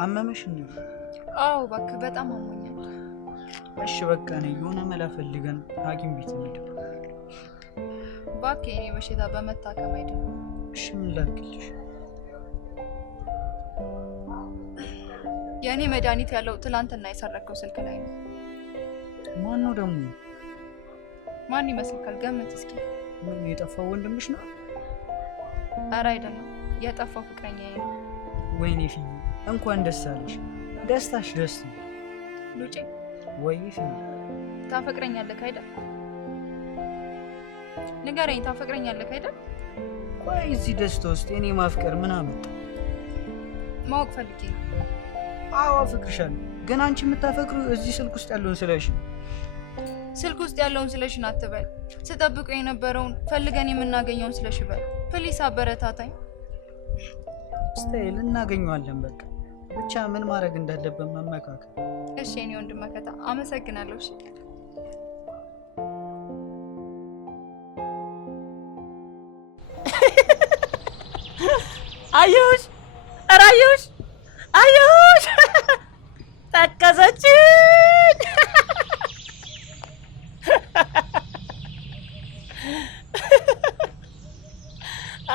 አመመሽ እንዴ? አዎ እባክህ በጣም አሞኛል። እሺ በቃ ነኝ የሆነ መላ ፈልገን ሐኪም ቤት እንሂድ። እባክህ የኔ በሽታ በመታከም አይደለም። እሺ ምን ላድርግልሽ? የኔ መድኃኒት ያለው ትላንትና የሰረከው ስልክ ላይ ነው። ማን ነው ደግሞ? ማን ይመስልካል? ገምት እስኪ። ምን የጠፋው ወንድምሽ ነው? ኧረ አይደለም፣ የጠፋው ፍቅረኛዬ ነው። ወይኔ ፊዬ እንኳን ደስ አለሽ። ደስታሽ ደስ ነው። ሉጬ ወይ ፊዬ ታፈቅረኛለህ አይደል? ንገረኝ፣ ታፈቅረኛለህ አይደል? ቆይ እዚህ ደስታ ውስጥ የኔ ማፍቀር ምን አመጣ? ማወቅ ፈልጌ ነው። አዎ አፈቅርሻለሁ፣ ግን አንቺ የምታፈቅሩ እዚህ ስልክ ውስጥ ያለውን ስለሽ። ስልክ ውስጥ ያለውን ስለሽን አትበል። ስጠብቀው የነበረውን ፈልገን የምናገኘውን ስለሽ በል። ፕሊስ አበረታታኝ። ስታይል እናገኘዋለን። በቃ ብቻ ምን ማድረግ እንዳለብን መመካከል። እሺ የኔ ወንድም መከታ አመሰግናለሁ። እሺ አዩሽ፣ ኧረ አዩሽ፣ አዩሽ ተከዘችን።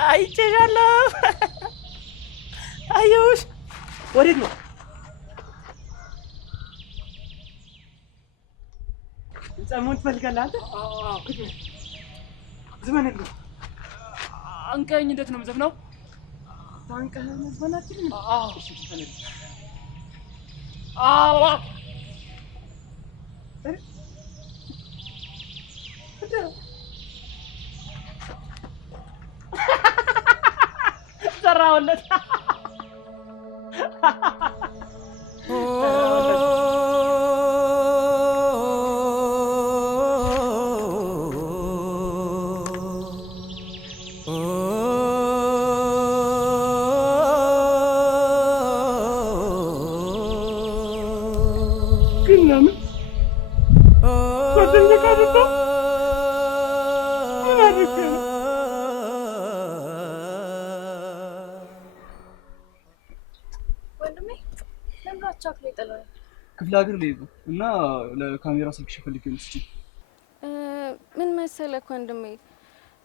አይቼሻለሁ። አዩሽ ወዴት ነው? ጸሙን ትፈልጋለህ አንተ? ዝመንልኝ። አንቀኝ። እንዴት ነው የምዘፍነው? ታንቀህ መዝፈናችን? አዎ እሺ ዝፈንልኝ። አዎ ሰራውለት። ግን ለምን ጓደኛ ካደረገ ምን አድርጌ ነው? ወንድሜ ለምን አቻክሎ ይጠላል? ክፍለ ሀገር ልሄድ ነው እና ለካሜራ ስልክሽ ፈልጌ ነው። እስኪ ምን መሰለህ ወንድሜ፣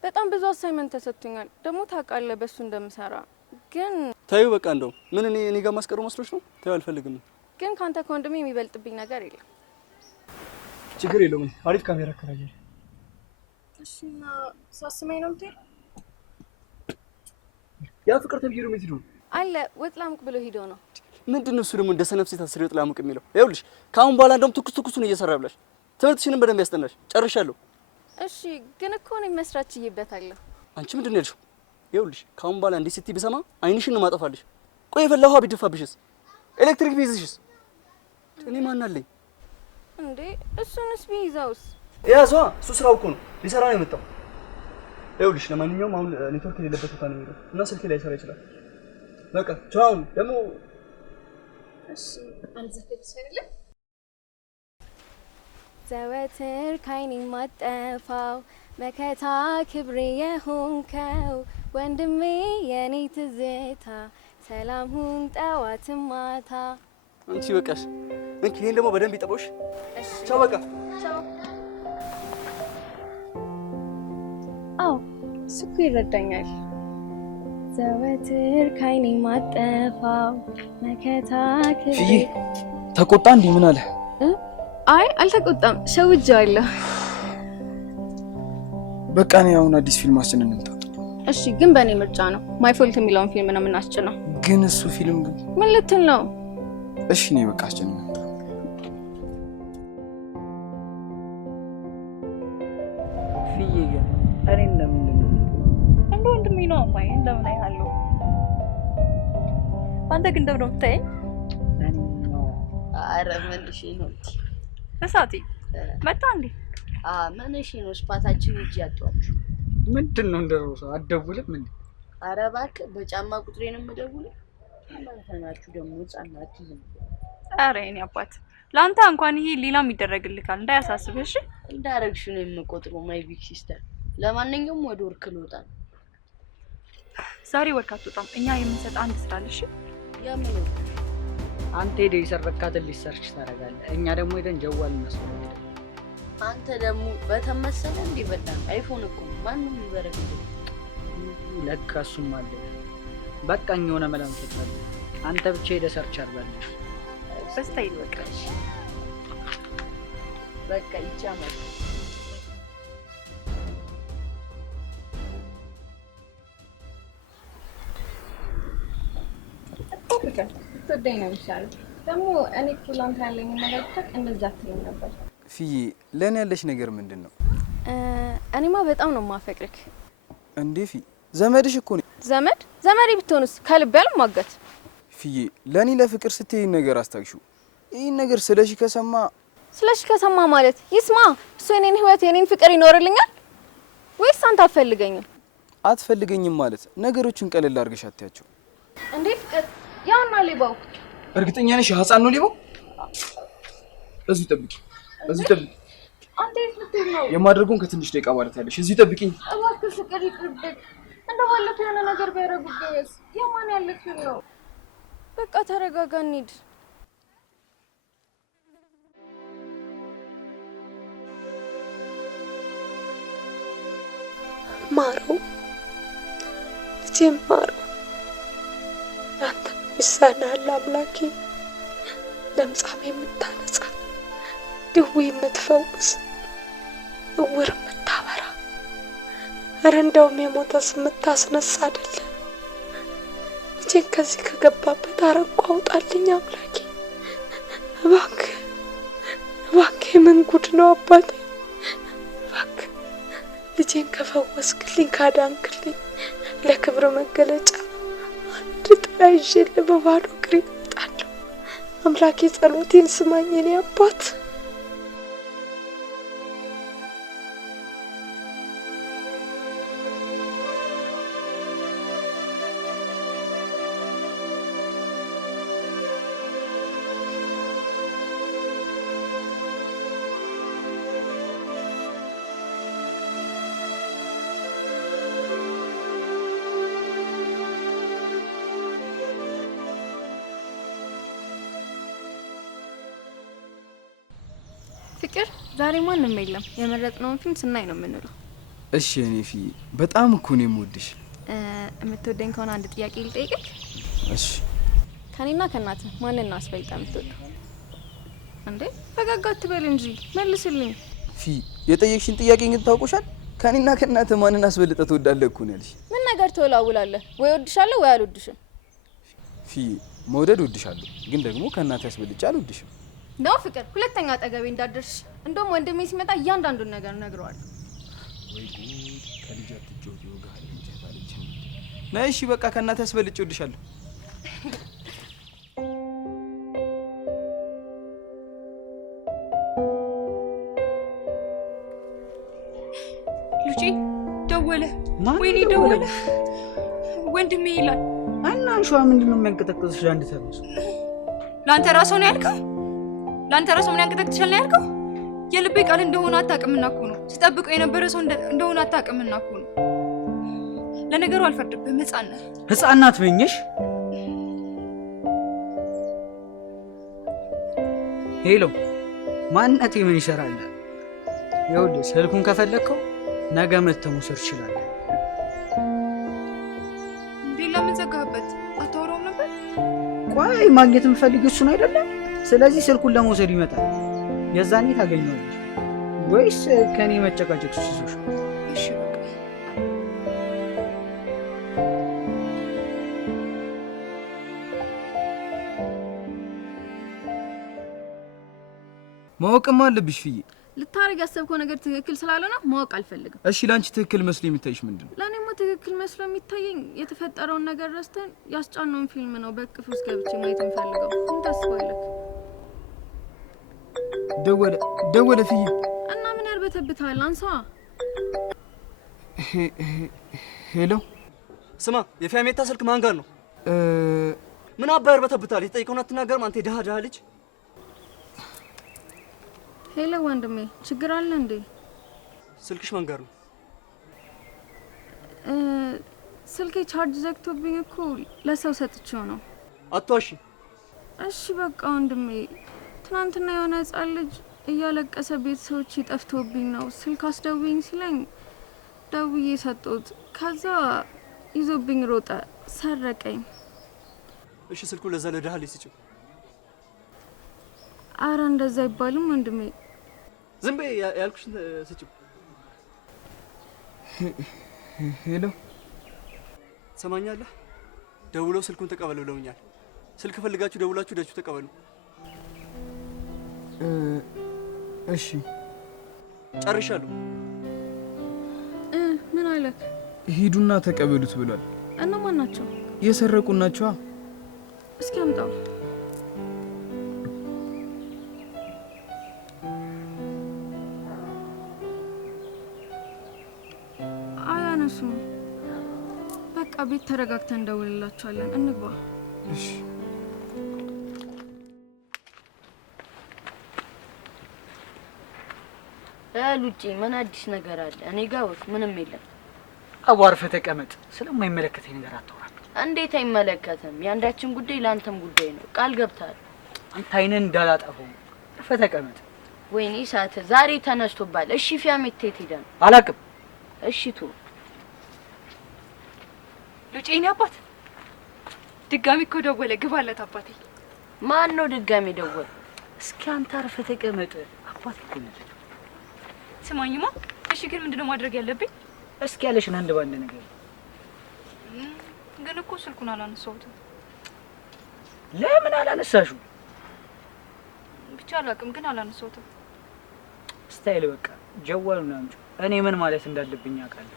በጣም ብዙ አሳይመንት ተሰጥቶኛል። ደግሞ ታውቃለህ በሱ እንደምሰራ። ግን ታዩ በቃ እንደው ምን እኔ ጋር ማስቀሩ መስሎሽ ነው? ታዩ አልፈልግም። ግን ካንተ ከወንድሜ የሚበልጥብኝ ነገር የለም። ችግር የለውም። አሪፍ ካሜራ አከራያለሁ። እሺና ሳስመኝ ነው የምትሄድ? ያ ፍቅር ተብዬ ነው የምትሄደው አለ ወጥ ላሙቅ ብሎ ሄዶ ነው። ምንድነው እሱ ደግሞ እንደ ሰነፍ ሴት አስሬ ወጥ ላሙቅ የሚለው? ይኸውልሽ ከአሁን በኋላ እንደውም ትኩሱን እየሰራ ብላሽ ትምህርትሽንም በደንብ ያስጠናሽ። ጨርሻለሁ። እሺ ግን እኮ ነው መስራት ችዬበታለሁ። አንቺ ምንድን ነው ያልሽው? ይኸውልሽ ከአሁን በኋላ እንዴ ስትይ ብሰማ አይንሽን ነው ማጠፋልሽ። ቆይ የፈላው ውሃ ቢደፋብሽስ? ኤሌክትሪክ ቢይዝሽስ? እኔ ማን አለኝ እንዴ? እሱንስ ቢይዘውስ? ያዟ እሱ ስራው እኮ ነው ሊሰራ ነው የመጣው። ይኸውልሽ ለማንኛውም አሁን ኔትወርክ የሌለበት ቦታ ነው የሚለው እና ስልኬ ላይ ሰራ ይችላል። በቃ ቻው ደግሞ እሺ አንዘፈች አይደለ? ዘወትር ካይኔ ማጠፋው መከታ ክብሬ የሆንከው ወንድሜ የኔ ትዝታ ሰላም ሁን ጠዋት ማታ። አንቺ በቃሽ። እንኪ ይሄን ደግሞ በደንብ ይጠቦሽ። ቻው በቃ ቻው። አዎ እሱ ይረዳኛል። ዘወትር ካይኔ ማጠፋው መከታ ክብሬ። ተቆጣ እንዴ? ምን አለ? አይ አልተቆጣም፣ ሸውጄዋለሁ። በቃ ነው አሁን አዲስ ፊልማችንን እንምጣ። እሺ ግን በእኔ ምርጫ ነው። ማይ ፎልት የሚለውን ፊልም ነው የምናስጭነው። ግን እሱ ፊልም ግን ምን ልትል ነው? እሺ ነው በቃ አስጭነው። ፊዬ ግን እኔ እንደምንድን ነው እንደ ወንድሜ ነው አማዬ። እንደምን አይሃለሁ? አንተ ግን እንደምን ነው የምታየኝ? ኧረ መልሼ ነው እንጂ እሳቴ መጣ እንዴ? መልሼ ነው ስፓታችን እጅ ያጧችሁ። ምንድን ነው እንደሮሰ አትደውልም እንዴ? ኧረ እባክህ በጫማ ቁጥሬን የምደውለው እናንተ ናችሁ ደግሞ ጻናት ይዘን። ኧረ የኔ አባት ላንተ እንኳን ይሄ ሌላም ይደረግልካል እንዳያሳስብህ። እሺ እንዳረግሽ ነው የምቆጥረው ማይ ቢግ ሲስተር። ለማንኛውም ወደ ወርክ ልወጣ ነው። ዛሬ ወርክ አትወጣም። እኛ የምንሰጥ አንድ ስራ አለ። እሺ ያምን አንተ ሄደህ የሰረካትን ሊሰርች ታደርጋለህ። እኛ ደግሞ ሄደን ጀዋል እናስወግድ። አንተ ደግሞ በተመሰለ እንዲበላን አይፎን እኮ ማንም ይበረክት። ለካ እሱም አለ። በቃኝ የሆነ መላ እንፈጥራለን። አንተ ብቻ ሄደህ ሰርች አድርጋለህ። በስታይ በቃ ይቻላል። ትወደኝ ነው የሚሻለው። ደግሞ እኔ ላንተ ያለኝ ነገር ብቻ እንደዛ አትልም ነበር። ፊዬ ለእኔ ያለሽ ነገር ምንድን ነው? እኔማ በጣም ነው የማፈቅርክ። እንዴ ፊ ዘመድሽ እኮ ነው። ዘመዴ ብትሆንስ ከልብ ያልማገት። ፊዬ ለእኔ ለፍቅር ስትይ ነገር አስታግሺው። ይህን ነገር ስለሽ ከሰማ ማለት ይስማ። እሱ የኔን ህይወት የኔን ፍቅር ይኖርልኛል ወይስ አንተ አትፈልገኝም? አትፈልገኝም ማለት ነገሮችን ቀለል አድርገሽ አትያቸው። እንዴ ፍቅር ያውና ሌባው። እርግጠኛ ነሽ ህፃን ነው ሌባው? እዚሁ ጠብቂ። አንተ የት ልትሄድ ነው? የማድረጉን ከትንሽ ደቂቃ ማለት ያለሽ እዚሁ ጠብቂኝ። እባክህ ፍቅር ይቅርብኝ። እንደባለፈው የሆነ ነገር ቢያደርጉብኝስ? የማን ያለች ነው? በቃ ተረጋጋ እንሂድ። ማሩ ልጄም ማሩ አንተ ይሳናል አምላኬ። ለምጻም የምታነጻ ድዊ የምትፈውስ እውር የምታበራ ኧረ እንደውም የሞተስ የምታስነሳ አይደለ። ልጄን ከዚህ ከገባበት አረንቋ አውጣልኝ አምላኬ። እባክህ ምን ጉድ ነው አባቴ። እባክህ ልጄን ከፈወስክልኝ ካዳንክልኝ ለክብር መገለጫ አንድ ጥላ ይዤልህ በባዶ እግሬ እመጣለሁ። አምላኬ ጸሎቴን ስማኝ የኔ አባት። ፍቅር ዛሬ ማንም የለም። የመረጥነውን ፊልም ስናይ ነው የምንለው። እሺ እኔ ፊዬ በጣም እኮ ነው የምወድሽ። የምትወደኝ ከሆነ አንድ ጥያቄ ልጠይቅህ። እሺ ከኔና ከእናትህ ማንን ነው አስበልጣ የምትወደው? እንዴ ፈገግ አትበል እንጂ መልስልኝ። ፊ የጠየቅሽን ጥያቄ ግን ታውቆሻል። ከኔና ከእናትህ ማንን አስበልጠህ ትወዳለህ እኮ ነው ያልሽ። ምን ነገር ትወላውላለህ? ወይ ወድሻለሁ ወይ አልወድሽም። ፊ መውደድ ወድሻለሁ፣ ግን ደግሞ ከእናትህ አስበልጬ አልወድሽም። ነው ፍቅር፣ ሁለተኛ አጠገቤ እንዳደርሽ። እንደውም ወንድሜ ሲመጣ እያንዳንዱን ነገር ነግረዋለሁ። ወይ ጉድ! ከልጅ አትጫወቺ ወጋህ እንጂ ታለች። ነይ እሺ በቃ ከእናትህ አስበልጬ እወድሻለሁ። ልጄ ደወለ። ወይኔ ደወለ። ወንድሜ ይላል። አናንሿ ምንድነው የሚያንቀጠቅጥሽ? ለአንድ ተርስ ላንተ ራስህ ነው ያልከው? ላንተ ራስህ ምን ያንቀጠቅጥሻል ነው ያልከው? የልቤ ቃል እንደሆነ አታውቅምና እኮ ነው። ስጠብቀው የነበረ ሰው እንደሆነ አታውቅምና እኮ ነው። ለነገሩ አልፈርድብህም። ህፃን ናት በኝሽ። ሄሎ ማንነቴ ምን ይሰራል? ይኸውልህ ስልኩን ከፈለግከው ነገ መተህ መውሰድ ትችላለህ። እንዴ ለምን ዘጋህበት? አታወራውም ነበር? ቆይ ማግኘት የምፈልግ እሱን አይደለም። ስለዚህ ስልኩን ለመውሰድ ይመጣል። የዛኔ ታገኘዋለሽ። ወይስ ከኔ መጨቃጨቅ ሲሶሽ? እሺ በቃ ማወቅማ አለብሽ ፍዬ። ልታረግ ያሰብከው ነገር ትክክል ስላልሆነ ማወቅ አልፈልግም። እሺ ላንቺ ትክክል መስሎ የሚታይሽ ምንድነው? ለእኔማ ትክክል መስሎ የሚታየኝ የተፈጠረውን ነገር ረስተን ያስጫነውን ፊልም ነው በቅፍ ውስጥ ገብቼ ማየት የምፈልገው። ምን ታስባለህ? ደወለ ፍዬ። እና ምን ያርበተብታል? አንሳዋ። ሄሎ ስማ፣ የፊያሜታ ስልክ ማን ጋር ነው? ምን አባ ያርበተብታል? የጠይቀውን አትናገርም አንተ ደሃ ልጅ። ሄሎ ወንድሜ፣ ችግር አለ እንዴ? ስልክሽ ማን ጋር ነው? ስልኬ ቻርጅ ዘግቶብኝ እኮ ለሰው ሰጥቼው ነው። አትዋሺ። እሺ በቃ ወንድሜ፣ ትናንትና የሆነ ህጻን ልጅ እያለቀሰ ቤተሰቦች ይጠፍቶብኝ ነው ስልክ አስደውይኝ ሲለኝ ደውዬ ሰጠሁት። ከዛ ይዞብኝ ሮጠ፣ ሰረቀኝ። እሺ ስልኩ ለዛ ለድሃ ልጅ ስጪው። አረ እንደዛ አይባልም ወንድሜ። ዝም በይ ያልኩሽን ስጪው። ሄሎ ሰማኛለህ? ደውለው ስልኩን ተቀበሉ ብለውኛል። ስልክ ፈልጋችሁ ደውላችሁ ደጁ ተቀበሉ። እሺ ጨርሻለሁ። ምን አለክ? ሂዱና ተቀበሉት ብሏል። እነማን ናቸው? የሰረቁ ናቸዋ። እስኪ አምጣው። አያነሱም። በቃ ቤት ተረጋግተን እንደውልላቸዋለን። እንግባ። እሺ ሉጪ ምን አዲስ ነገር አለ? እኔ ጋር ምንም የለም። አዋርፈ ተቀመጥ። ስለማይመለከተኝ ነገር አታውራ። እንዴት አይመለከትም? የአንዳችን ጉዳይ ለአንተም ጉዳይ ነው። ቃል ገብታል። አንተ አይነን እንዳላጠፈው አርፈ ተቀመጥ። ወይኔ ሳተ ዛሬ ተነስቶባል። እሺ ፊያሜት የት ሄደ ነው? አላቅም። እሺ ቱ ሉጪኔ አባት ድጋሚ እኮ ደወለ። ግባለት አባቴ። ማን ነው ድጋሚ ደወለ? እስኪ አንተ አርፈ ተቀመጥ። አባቴ እኮ ነው። ስማኝማ። እሺ ግን ምንድነው ማድረግ ያለብኝ? እስኪ ያለሽን አንድ ባንድ ነገር። ግን እኮ ስልኩን አላነሳሁትም። ለምን አላነሳሽው? ብቻ አላውቅም፣ ግን አላነሳሁትም። ስታይል በቃ ጀዋሉን አምጪ። እኔ ምን ማለት እንዳለብኝ አውቃለሁ።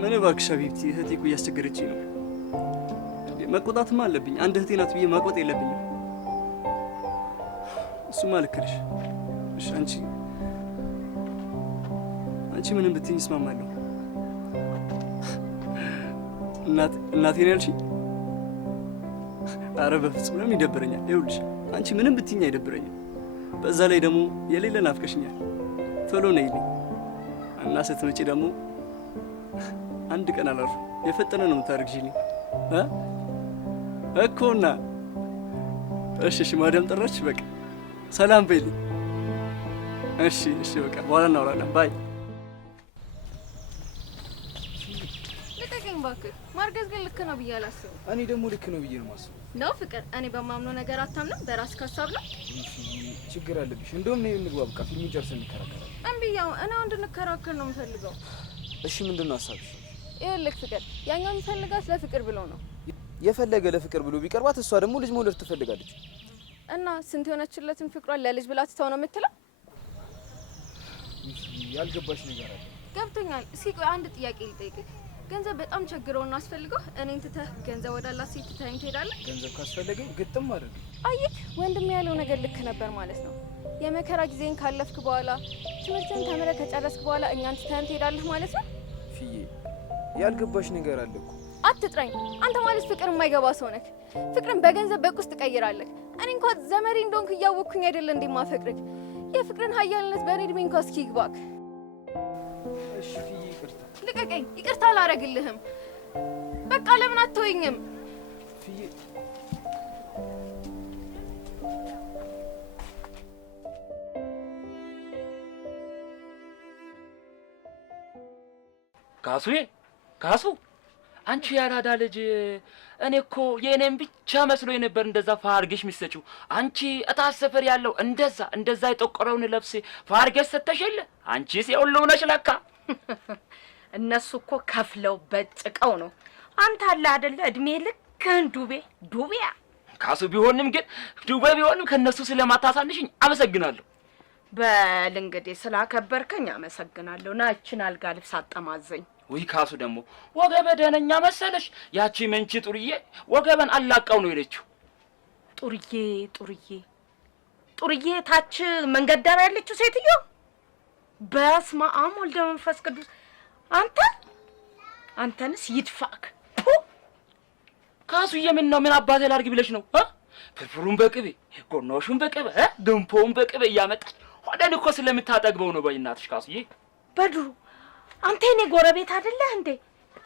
ምን እባክሽ ሀቢብቲ፣ እህቴ እኮ እያስቸገረችኝ ነው። መቆጣትማ አለብኝ። አንድ እህቴ ናት ብዬ ማቆጥ የለብኝም። እሱማ ልክ ነሽ። እሺ አንቺ ምንም ብትይኝ እስማማለሁ። እናቴ ነው ያልሽኝ? ኧረ በፍጹም ለምን ይደብረኛል? ይኸውልሽ አንቺ ምንም ብትይኝ አይደብረኝም። በዛ ላይ ደግሞ የሌለ ናፍቀሽኛል። ቶሎ ነይልኝ እና ስትመጪ ደግሞ አንድ ቀን አላርፍም። የፈጠነ ነው የምታደርግሽልኝ እኮና። እሺ ማዳም ጠራች። በቃ ሰላም በይልኝ። እሺ በቃ በኋላ እናወራለን። ባይ። ልቀቀኝ እባክህ። ማርገዝ ግን ልክ ነው ብዬ አላስብም። እኔ ደግሞ ልክ ነው ብዬ ነው የማስበው። ነው ፍቅር፣ እኔ በማምነው ነገር አታምንም? በራስህ ሀሳብ ነው። ችግር አለብሽ። እንደውም ነው እንግባ። በቃ ፊልም ጨርሰን እንከራከራለን። እምቢያው እኔ እንድንከራከር ነው የምፈልገው። እሺ ምንድን ነው ሀሳብሽ? ይኸውልህ ፍቅር፣ ያኛው የሚፈልጋት ለፍቅር ብሎ ነው። የፈለገ ለፍቅር ብሎ ቢቀርባት እሷ ደግሞ ልጅ መውለድ ትፈልጋለች። እና ስንት የሆነችለትን ፍቅሯን ለልጅ ብላ ትተው ነው የምትለው? ያልገባሽ ነገር አለ። ገብቶኛል። እስኪ ቆይ አንድ ጥያቄ ልጠይቅህ። ገንዘብ በጣም ቸግረውና አስፈልገው እኔን ትተህ ገንዘብ ወዳላት ሴት ትተኸኝ ትሄዳለህ? ገንዘብ ካስፈለገኝ ግጥም አድርግ። አየህ ወንድም ያለው ነገር ልክ ነበር ማለት ነው። የመከራ ጊዜን ካለፍክ በኋላ ትምህርትን ተምረህ ከጨረስክ በኋላ እኛን ትተኸን ትሄዳለህ ማለት ነው። ፍዬ ያልገባሽ ነገር አለ እኮ። አትጥራኝ። አንተ ማለት ፍቅር የማይገባ ሰው ነህ። ፍቅርን በገንዘብ በቁስ ትቀይራለህ። እኔ እንኳን ዘመዴ እንደሆንክ እያወቅኩኝ አይደለ እንደማፈቅርህ። የፍቅርን ኃያልነት በእኔ እድሜ እንኳን እስኪ ይግባክ። እሺ ፍዬ ይቅርታ። ልቀቀኝ። ይቅርታ አላረግልህም። በቃ ለምን አትወኝም? ፍዬ ካሱ አንቺ ያራዳ ልጅ፣ እኔ እኮ የኔን ብቻ መስሎ የነበር እንደዛ ፋርገሽ ሚሰጪው። አንቺ እታች ሰፈር ያለው እንደዛ የጠቆረውን ለብሴ ፋርገሽ ሰተሽለ። አንቺስ የሁሉም ነሽ ለካ። እነሱ እኮ ከፍለው በጭቀው ነው። አንተ አለ አይደለ እድሜ ልክህን ዱቤያ። ካሱ ቢሆንም ግን ዱቤ ቢሆንም ከነሱ ስለማታሳንሽኝ አመሰግናለሁ። በል እንግዲህ ስላከበርከኝ አመሰግናለሁ። ናችን አልጋ ልብስ አጠማዘኝ። ወይ ካሱ ደግሞ ወገበ ደህነኛ መሰለሽ? ያቺ መንቺ ጡርዬ ወገበን አላቀው ነው የለችው። ጡርዬ ታች መንገድ ዳር ያለችው ሴትዮ። በስመ አብ ወልደ መንፈስ ቅዱስ። አንተንስ ይድፋክ። ካሱ ምን አባቴ ላድርግ ብለሽ ነው? ፍርፍሩን በቅቤ ጎኖሹን በቅቤ ገንፎውን በቅቤ እያመጣች ሆደን እኮ ስለምታጠግበው ነው። በእናትሽ ካሱዬ በድሩ አንተ የኔ ጎረቤት አይደለህ እንዴ?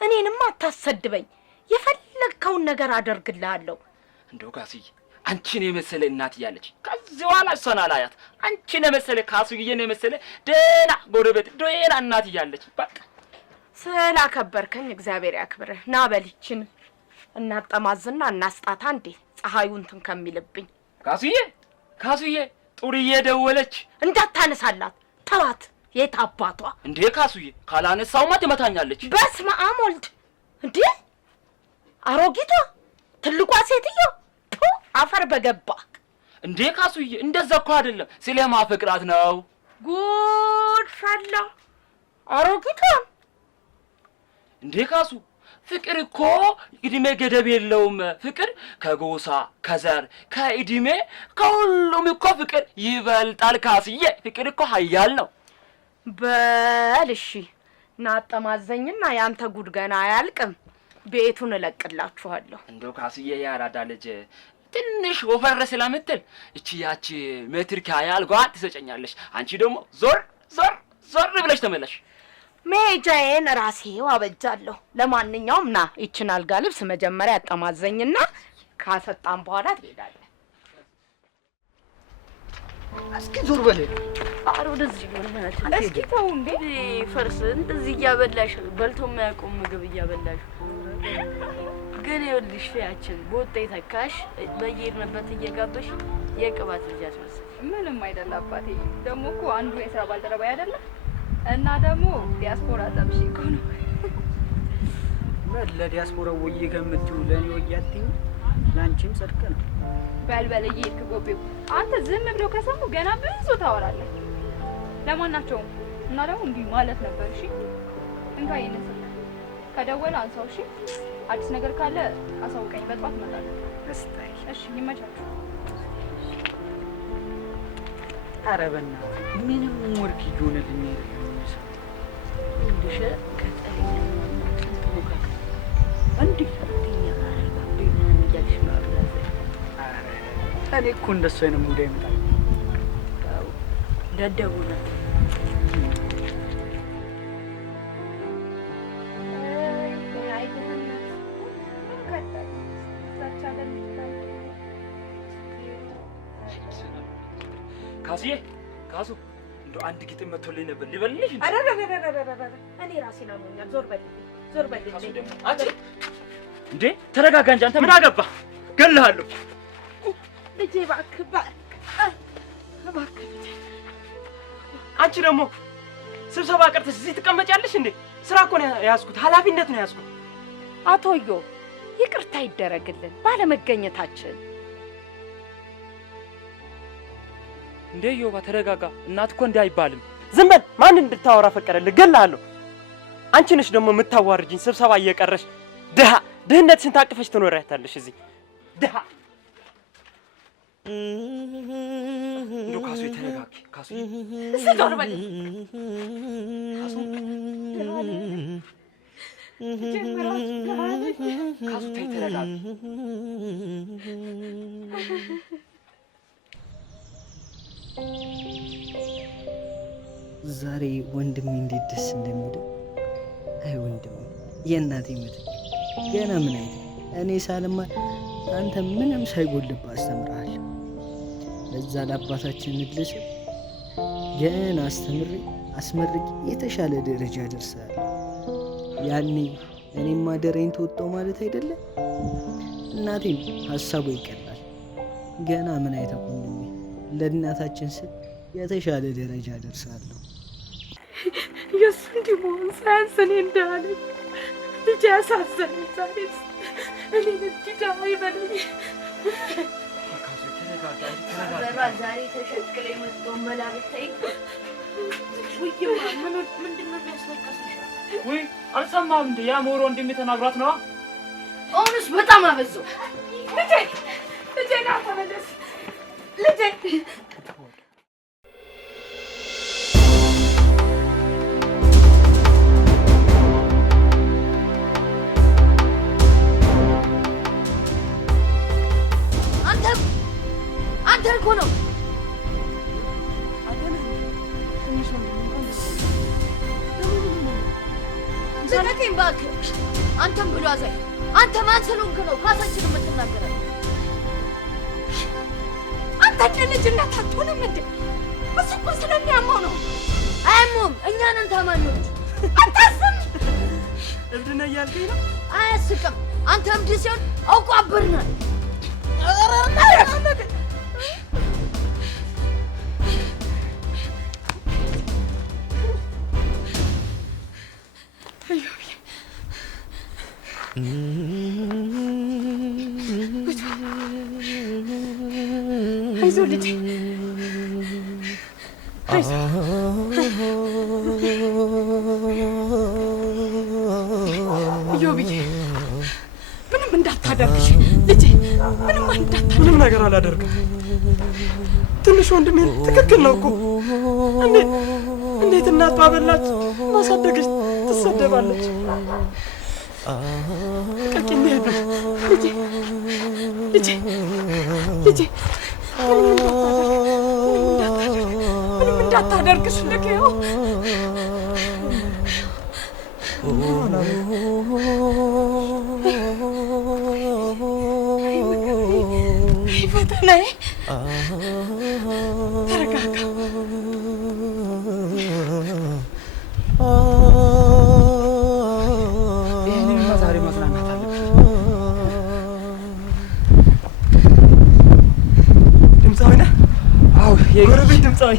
እኔንም አታሰድበኝ። የፈለግከውን ነገር አደርግልሃለሁ። እንደው ካሱዬ አንቺን የመሰለ እናት እያለች ከዚህ በኋላ እሷን አላያት። አንቺን የመሰለ ካሱዬን የመሰለ ደህና ጎረቤት ደህና እናት እያለች በቃ ስላከበርከኝ እግዚአብሔር ያክብርህ። ና በልችን እናጠማዝና እናስጣታ እንዴ ፀሐዩን እንትን ከሚልብኝ። ካሱዬ ጡርዬ ደወለች። እንዳታነሳላት ተዋት። የት አባቷ እንዴ ካሱዬ ካላነሳውማ ትመታኛለች። በስመ አብ ወልድ እንዴ አሮጊቷ ትልቋ ሴትዮ አፈር በገባ እንዴ ካሱዬ እንደዛ እኮ አይደለም ስለማፈቅራት ነው። ጉድ ፈላ አሮጊቷ እንዴ ካሱ ፍቅር እኮ እድሜ ገደብ የለውም። ፍቅር ከጎሳ ከዘር ከእድሜ ከሁሉም እኮ ፍቅር ይበልጣል። ካስዬ ፍቅር እኮ ኃያል ነው። በል እሺ ናጠማዘኝና ያንተ ጉድ ገና አያልቅም። ቤቱን እለቅላችኋለሁ። እንደው ካስዬ ያራዳ ልጅ ትንሽ ወፈር ስለምትል እቺ ያቺ ሜትር ከያል ጓት ትሰጨኛለሽ። አንቺ ደግሞ ዞር ብለሽ ተመለሽ። ሜጃዬን ራሴው አበጃለሁ። ለማንኛውም ና ይችን አልጋ ልብስ መጀመሪያ አጠማዘኝና ካሰጣን በኋላ ትሄዳለህ። እስኪ ዞር በል። አሮ እንደዚህ ነው። እስኪ ተው እንዴ ፈርስ እንደዚህ እያበላሽ በልቶ የማያውቀው ምግብ እያበላሽ ግን ይኸውልሽ ያችን ቦጤ ተካሽ በየሄድንበት እየጋበሽ የቅባት ልጅ አስመሰልሽ። ምንም አይደል አባቴ። ደግሞ እኮ አንዱ የስራ ባልደረባ አይደለ እና ደግሞ ዲያስፖራ ጠብሽ እኮ ነው። ለዲያስፖራው ወይ ከምትዩ ለኔ ወያትኝ ላንቺም ጽድቅ ነው። በልበል እየሄድክ ጎቤው አንተ ዝም ብሎ ከሰሙ ገና ብዙ ታወራለህ። ለማናቸውም እና ደግሞ እንዲህ ማለት ነበር። እሺ እንካ ይነስ ከደወለ አንሳው። እሺ አዲስ ነገር ካለ አሳውቀኝ። በጧት እመጣለሁ። እሺ ይመቻችሁ። ኧረ በእናትህ ምንም ወርቅ ይሆንልኝ አይደለም እንድሽ ከተኛ ተንቶካ እንዴ ፈርተኛ አረጋብኝ ያልሽ ነው አብራዘ እኔ እኮ እንደሱ አይነት ሙድ አይመጣም። አው ደደቡና ካሱ እንደው አንድ ግጥም መጥቶልኝ ነበር ሊበልልሽ። አረረረረረ እኔ ራሴን አሞኛል። ዞር በል ካሱ ደግሞ አንቺ እንዴ ተረጋጋ እንጂ አንተ ምን አገባ? ገልሃለሁ። ልጄ እባክህ አንቺ ደግሞ ስብሰባ ቀርተሽ እዚህ ትቀመጫለሽ እንዴ? ስራ እኮ ነው ያዝኩት፣ ኃላፊነት ነው ያዝኩት። አቶዮ ይቅርታ ይደረግልን ባለመገኘታችን። እንዴ ዮባ ተረጋጋ። እናት እኮ እንዲህ አይባልም። ዝም በል። ማን እንድታወራ ፈቀደልህ? ገልሃለሁ። አንቺ ነሽ ደግሞ የምታዋርጂኝ። ስብሰባ እየቀረሽ ድህነትሽን ታቅፈሽ ትኖሪያታለሽ እዚህ ድሃ። እንደው ካሱ ተረጋጊ። ካሱ ዞር በል። ካሱ ተረጋጊ። ዛሬ ወንድሜ እንዴት ደስ እንደሚለው። አይ ወንድሜ የእናቴ ምትክ ገና ምን አይተ እኔ ሳልማር አንተ ምንም ሳይጎልብህ አስተምረሃል። ለዛ ለአባታችን ልጅ ገና አስመርቄ የተሻለ ደረጃ ደርሰሃል። ያኔ እኔም ማደረኝ ተወጣው ማለት አይደለም። እናቴም ሀሳቡ ይቀላል። ገና ምን አይተ ወንድሜ ለእናታችን ስል የተሻለ ደረጃ ደርሳለሁ። የሱ እንዲህ መሆን ሳያንስ እኔ እንዳለኝ ልጅ ያሳዘነኝ። ዛሬስ እኔ እንዲህ ደሃ ይበለኝ። ዛሬ ተሸክለ የመጣው መላ ብታይ ውይማ ምንድን ነው የሚያስለቅስሽ? ወይ አልሰማህም እንዴ? ያ ሞሮ እንደሚተናግሯት ነው። አሁንስ በጣም አበዛው። ልጄ ና ተመለስ ልጄ። አንተ እኮ ነው ልቀቀኝ እባክህ። አንተም ብሎ አዛኝ። አንተ ማን ስለሆንክ ነው ራሳችን የምትናገረው? አንተ እንደ ልጅነት አትሆንም እንዴ? እሱ እኮ ስለሚያመው ነው። አያመውም። እኛ ነን ታማኞች። አታስም። እብድ ነህ እያልከኝ ነው? አያስቅም። አንተ እብድ ሲሆን አውቆ አበርናል። አይዞህ ልጄ እዮብዬ፣ ምንም እንዳታደርግሽ ልጄ፣ ምንም ነገር አላደርግም። ትንሽ ወንድሜ ትክክል ነው እኮ። እንዴት እናት ባበላች ማሳደግሽ ትሰደባለች። ቀቂ እንሄድ ነው ልጄ ልጄ፣ ምንም እንዳታደርግሽ ልኬው ፈተናዬ ተረጋጋ። ይህንንማ ዛሬ ማጽናናት አለብን። ድምፃዊ ነህ? አዎ ጎረቤት ድምፃዊ።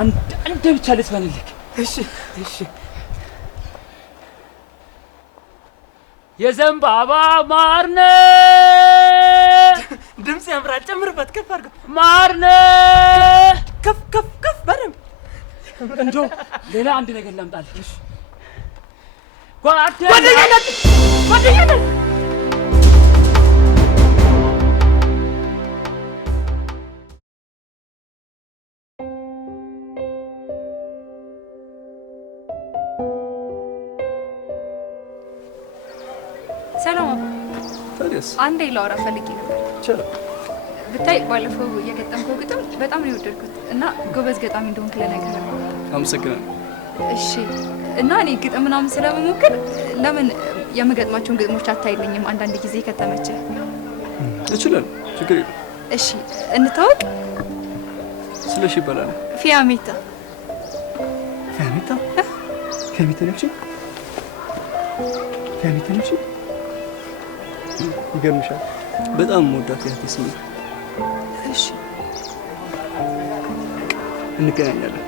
አንድ ብቻ ልትበልልህ። እሺ እሺ። የዘንባባ ማርነ ድምፅ ያምራል። ጨምርበት፣ ከፍ አድርገው። ማርነ ከፍ ከፍ ከፍ በደምብ። እንደው ሌላ አንድ ነገር ላምጣልሽ። ጓደኛነት ጓደኛነት ሰላም አባ። ታዲያስ አንዴ ላወራ ፈልጌ ነበር። ቻው። ብታይ ባለፈው የገጠምከው ግጥም በጣም ነው የወደድኩት እና ጎበዝ ገጣሚ እንደሆንክ ልነግርህ ነው። አመሰግናለሁ። እሺ። እና እኔ ግጥም ምናምን ስለምሞክር ለምን የምገጥማቸውን ግጥሞች አታይልኝም? አንዳንድ ጊዜ ከተመቸ እችላለሁ፣ ችግር የለም። እሺ፣ እንታወቅ። ስለሽ ይባላል። ፊያሜታ። ፊያሜታ? ፊያሜታ ነች? ፊያሜታ ነች? ይገርምሻል፣ በጣም የምወዳት ያቴ ስም ነው። እሺ፣ እንገናኛለን።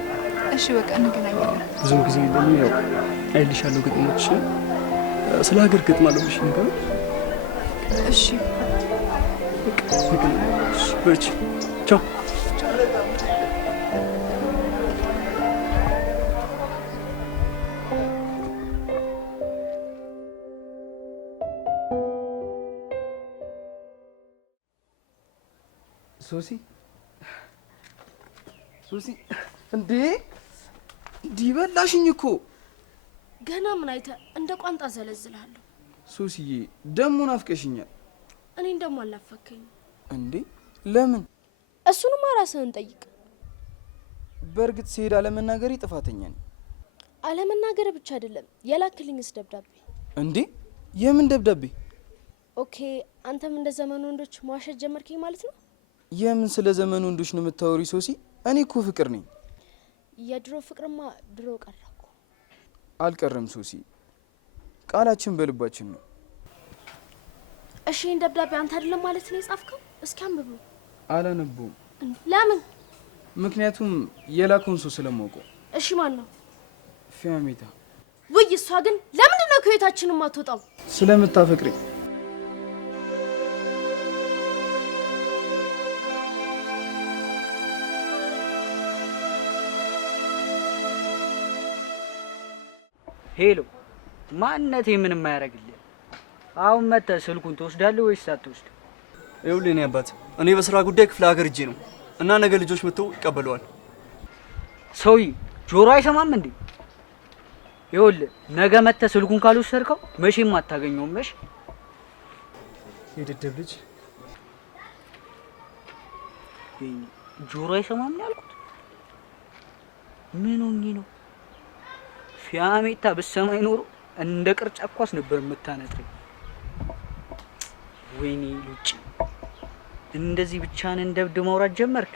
እሺ፣ በቃ እንገናኛለን። ብዙም ጊዜ ደግሞ ያው አይልሻለሁ ግጥሞች ስለ ሀገር ገጥማለሁ ብሽ ነገር። እሺ፣ በርቺ። ቻው። ሶሲ ሶሲ፣ እንዴ እንዲበላሽኝ እኮ። ገና ምን አይተህ እንደ ቋንጣ ዘለዝልሃለሁ። ሶሲዬ ደሞ ናፍቀሽኛል። እኔን ደግሞ አልናፈከኝም እንዴ? ለምን? እሱንማ ራስህን ጠይቅ። በእርግጥ ስሄድ አለመናገሬ ጥፋተኛ ነኝ። አለመናገር ብቻ አይደለም የላክልኝስ ደብዳቤ። እንዴ የምን ደብዳቤ? ኦኬ፣ አንተም እንደ ዘመኑ ወንዶች መዋሸት ጀመርከኝ ማለት ነው? የምን ስለ ዘመኑ ወንዶች ነው የምታወሪ ሶሲ? እኔ እኮ ፍቅር ነኝ። የድሮ ፍቅርማ ድሮ ቀረ እኮ። አልቀረም ሶሲ፣ ቃላችን በልባችን ነው። እሺ፣ ይህን ደብዳቤ አንተ አይደለም ማለት ነው የጻፍከው? እስኪ አንብቡ። አላነበውም። ለምን? ምክንያቱም የላከውን ሰው ስለማውቀው። እሺ፣ ማን ነው? ፊያሜታ። ውይ፣ እሷ ግን ለምንድን ነው ከቤታችን የማትወጣው? ስለምታፈቅረኝ። ሄሎ፣ ማንነቴ ምንም አያደርግልህ። አሁን መተህ ስልኩን ትወስዳለህ ወይስ አትወስድ? ይኸውልህ እኔ አባት፣ እኔ በስራ ጉዳይ ክፍለ ሀገር ሂጄ ነው እና ነገ ልጆች መጥተው ይቀበለዋል። ሰውዬ ጆሮ አይሰማም እንዴ? ይኸውልህ ነገ መተህ ስልኩን ካልወሰድከው መቼም አታገኘውም። እሺ? የደደብ ልጅ ጆሮ አይሰማም ነው ያልኩት። ምን ሆኜ ነው? ፊያሜታ በሰማይ ኖሮ እንደ ቅርጫ ኳስ ነበር የምታነጥረኝ። ወይኔ ሉጭ እንደዚህ ብቻህን እንደብድ ማውራት ጀመርክ?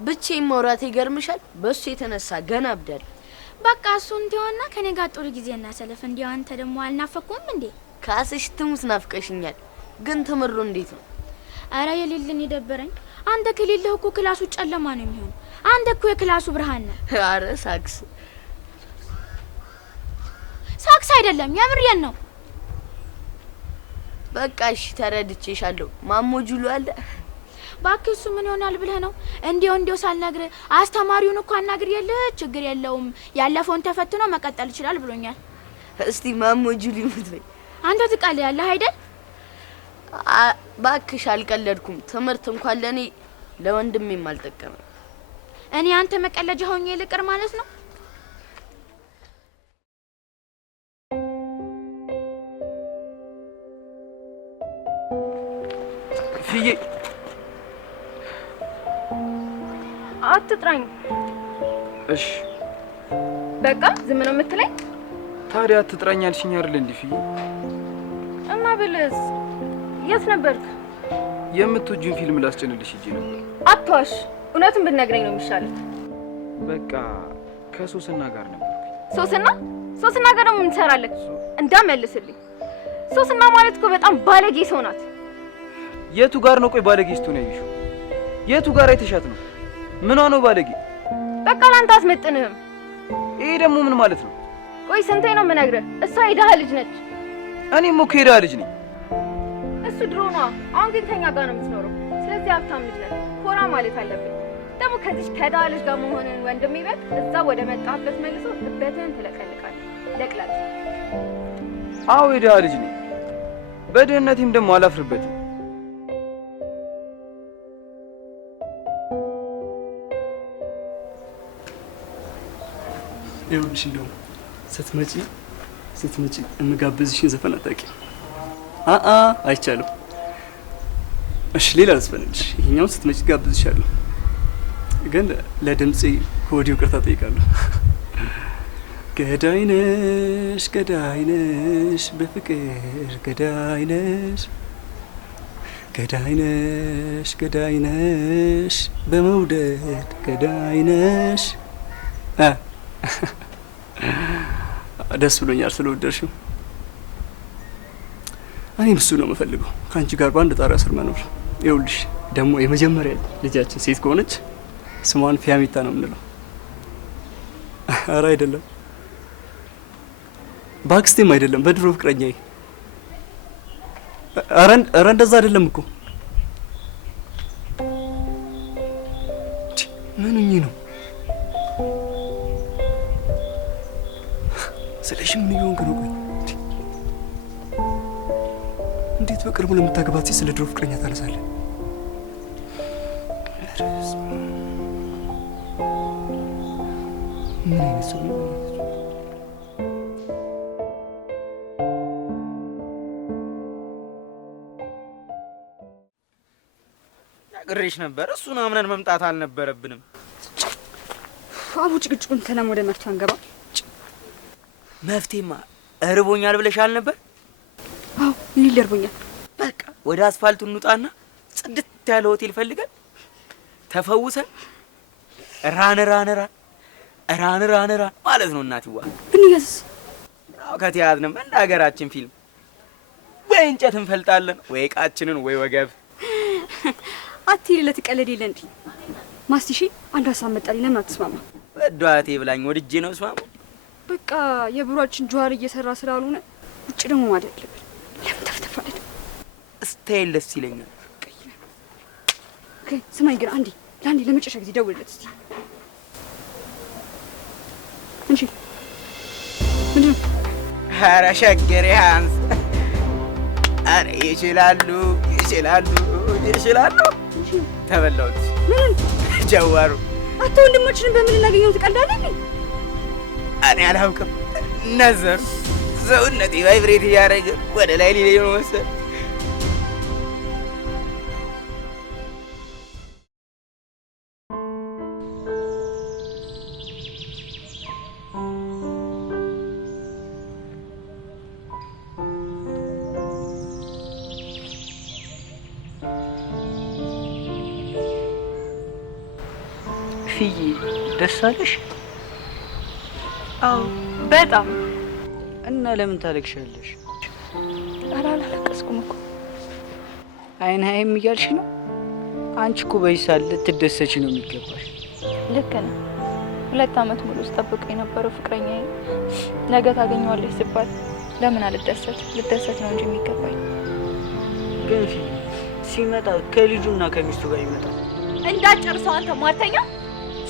ብቻዬን ማውራት ይገርምሻል። በሱ የተነሳ ገና አብዳለሁ። በቃ እሱ እንዲሆንና ከኔ ጋር ጥሩ ጊዜ እናሳልፍ። እንዲያው አንተ ደግሞ አልናፈኩም እንዴ? ካስሽ ትሙት ናፍቀሽኛል። ግን ትምሩ እንዴት ነው? አረ የሌለን የደበረኝ። አንተ ከሌለህ እኮ ክላሱ ጨለማ ነው የሚሆነው። አንተ እኮ የክላሱ ብርሃን ነህ። አረ ሳክስ ሳክስ አይደለም የምሬን ነው። በቃ እሺ ተረድቼሻለሁ። ማሞ ጁሉ አለ። ባክህ እሱ ምን ይሆናል ብለህ ነው? እንዲያው ሳልነግርህ አስተማሪውን እኮ አናግር የለ ችግር የለውም ያለፈውን ተፈትኖ መቀጠል ይችላል ብሎኛል። እስቲ ማሞ ጁሉ ይምትበይ። አንተ ትቀልዳለህ አይደል? ባክሽ አልቀለድኩም። ትምህርት እንኳን ለኔ ለወንድሜም አልጠቀመም። እኔ አንተ መቀለጃ ሆኜ ልቅር ማለት ነው? ፍዬ አትጥራኝ። እሺ በቃ ዝም ነው የምትለኝ? ታዲያ አትጥራኝ አልሽኝ አይደል እንዴ ፍዬ? እና ብልስ የት ነበርክ? የምትወጂውን ፊልም ላስጭንልሽ ሂጂ ነበር። አትዋሽ፣ እውነቱን ብትነግረኝ ነው የሚሻለው። በቃ ከሶስና ጋር ነበር። ሶስና ጋር ደግሞ ምን ትሰራለች? እንዳመልስልኝ። ሶስና ማለት እኮ በጣም ባለጌ ሰው ናት። የቱ ጋር ነው? ቆይ ባለጌ ስትሆን ያየሽው የቱ ጋር አይተሻት ነው? ምኗ ነው ባለጌ? በቃ ላንተ አስመጥንህም። ይሄ ደግሞ ምን ማለት ነው? ቆይ ስንቴ ነው የምነግርህ? እሷ የድሃ ልጅ ነች። እኔም እኮ የድሃ ልጅ ነኝ። እሱ ድሮ ነዋ። አሁን ግን ከኛ ጋር ነው የምትኖረው። ስለዚህ ሀብታም ልጅ ነን፣ ኮራ ማለት አለብን። ደግሞ ከዚህ ከድሃ ልጅ ጋር መሆንን ወንድሜ ቢያውቅ እዛ ወደ መጣበት መልሶ እበትህን ትለቀልቃለህ። ለቅላቅ። አዎ የድሃ ልጅ ነኝ። በድህነቴም ደግሞ አላፍርበትም። ይኸውልሽ እንደውም ስትመጪ የምጋብዝሽን ዘፈን አታውቂም? አይቻልም። እሺ ሌላ ልስፈንልሽ። ይሄኛውን ስትመጪ ጋብዝሻለሁ፣ ግን ለድምጼ ከወዲሁ ይቅርታ ጠይቃለሁ። ገዳይነሽ ገዳይነሽ በፍቅር ገዳይነሽ ገዳይነሽ ገዳይነሽ በመውደድ ገዳይነሽ። ደስ ብሎኛል ስለወደድሽው። እኔም እሱ ነው የምፈልገው፣ ከአንቺ ጋር በአንድ ጣሪያ ስር መኖር። ይኸውልሽ ደግሞ የመጀመሪያ ልጃችን ሴት ከሆነች ስሟን ፊያሜታ ነው የምንለው። ኧረ አይደለም፣ በአክስቴም አይደለም፣ በድሮ ፍቅረኛዬ። ኧረ እንደዛ አይደለም እኮ። ምንኝ ነው ስለሽ? ምን ይሆን ግን? ቆይ እንዴት በቅርቡ ለምታገባት ሴት ስለ ድሮ ፍቅረኛ ታነሳለህ? ምን አይነት ሰው ነው? ነግሬሽ ነበር። እሱን አምነን መምጣት አልነበረብንም። አቡ ጭቅጭቁን ተለም ወደ መፍትሄ አንገባ። መፍትሄማ እርቦኛል ብለሽ አልነበር? አዎ ይል እርቦኛል። በቃ ወደ አስፋልቱ እንውጣና ጽድት ያለ ሆቴል ፈልገን ተፈውሰን ራን ማለት ነው እናትዋ። ብንያዝስ? ያው ከተያዝንም እንደ ሀገራችን ፊልም ወይ እንጨት እንፈልጣለን ወይ ዕቃችንን ወይ ወገብ። አትይለት ቀለድ የለ እንዴ ማስቲሺ። አንድ ሀሳብ መጣልኝ። ለምን አትስማማ? ወዷቴ ብላኝ ወድጄ ነው ስማማ። በቃ የብሯችን ጀዋር እየሰራ ስላልሆነ ውጭ ደግሞ ማለት አለብን። ለምን ተፍተፋለህ? ስታይል ደስ ይለኛል። ኦኬ ስማኝ ግን አንዴ ለመጨረሻ ጊዜ ደውልለት እስቲ። እንጂ ምንድን ነው? ኧረ ሸገሬ ሃንስ፣ ኧረ ይችላሉ። ተበላሁት። ምን ጀዋሩ አቶ ወንድሞችንን በምን እናገኘው? ትቀልዳለህ? እኔ አላውቅም። ነዘር ሰውነቴ ቫይብሬት እያደረገ ወደ ላይ ሊለኝ ነው መሰል። ፊዬ ደስ አለሽ? አዎ በጣም። እና ለምን ታለቅሻለሽ? አላለቀስኩም እኮ። አይን ሀይም እያልሽ ነው? አንቺ እኮ በዚህ ሰዓት ልትደሰች ነው የሚገባሽ። ልክ ነህ። 2 ዓመት ሙሉ ስጠብቅ የነበረው ፍቅረኛዬ ነገ ታገኘዋለች ሲባል ለምን አልደሰት? ልደሰት ነው እንጂ የሚገባኝ። ግን ፊዬ ሲመጣ ከልጁና ከሚስቱ ጋር ይመጣል። እንዳትጨርሰው አንተ ሟርተኛ።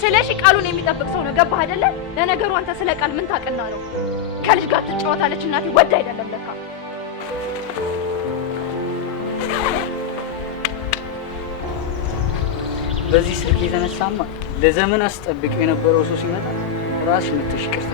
ስለሺ ቃሉን የሚጠብቅ ሰው ነው። ገባህ አይደለ? ለነገሩ አንተ ስለ ቃል ምን ታውቅና ነው? ከልጅ ጋር ትጫወታለች እናቴ። ወድ አይደለም ለካ። በዚህ ስልክ የተነሳማ ለዘመን አስጠብቅ የነበረው ሰው ሲመጣ ራስሽ መተሽ ይቅርታ